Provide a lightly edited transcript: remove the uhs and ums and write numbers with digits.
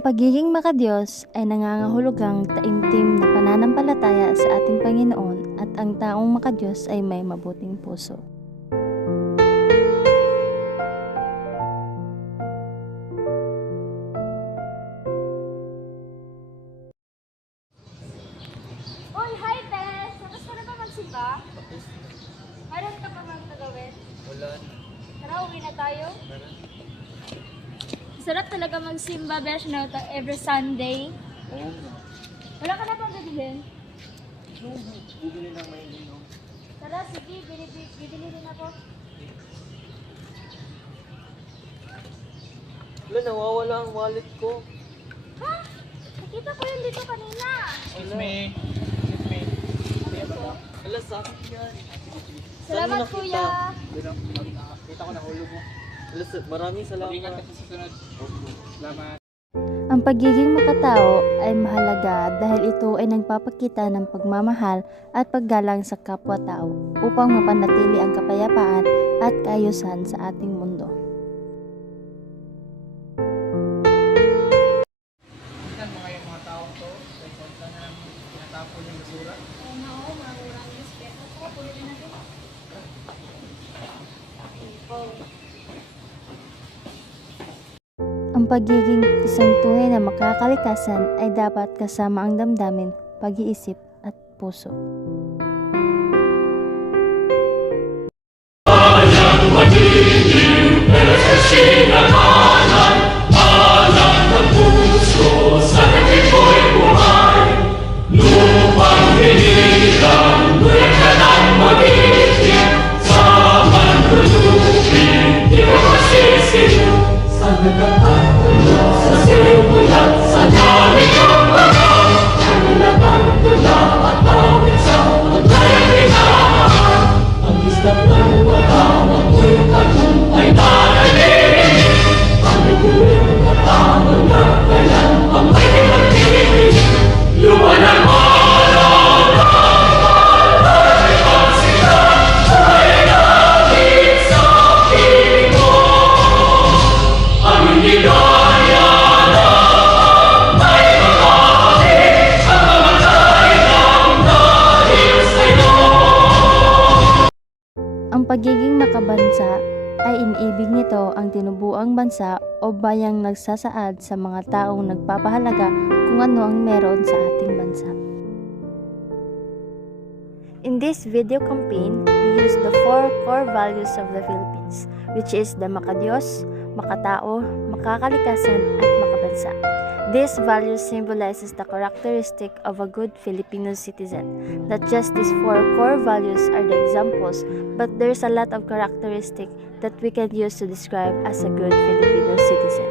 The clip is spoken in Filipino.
Ang pagiging makadiyos ay nangangahulugang taimtim na pananampalataya sa ating Panginoon at ang taong makadiyos ay may mabuting puso. Uy, hi Tess! Tapos ka na ba magsimba? Tapos, Meron ka pa mang gagawin? wala. Tara, uwi na tayo. Tara. Sarap talaga magsimba, besh, no? Every Sunday. Oo nga. Wala ka na pang bibilhin? Bibili ng may inom. Tara, sige, bibili rin ako. Wala, nawawala ang wallet ko. Ha? Nakita ko yun dito kanina. Excuse me. Wala, sa akin yan. Saan mo Salamat, nakita? kuya. Kita ko na ulo mo. Wala, maraming salamat. Ingat ka sa susunod. Salamat. Ang pagiging makatao ay mahalaga dahil ito ay nagpapakita ng pagmamahal at paggalang sa kapwa-tao upang mapanatili ang kapayapaan at kaayusan sa ating mundo. Minsan yung mga taong to, sa na tinatapon yung basura. Oo nga, oo, marurang yung respeto ko. Pulutin natin. Ang pagiging isang tunay na makakalikasan ay dapat kasama ang damdamin, pag-iisip at puso. Ang pagiging makabansa ay iniibig nito ang tinubuang bansa o bayang nagsasaad sa mga taong nagpapahalaga kung ano ang meron sa ating bansa. In this video campaign, we use the 4 core values of the Philippines, which is the makadiyos, makatao, makakalikasan, at makabansa. These values symbolizes the characteristic of a good Filipino citizen. Not just these 4 core values are the examples, but there's a lot of characteristic that we can use to describe as a good Filipino citizen.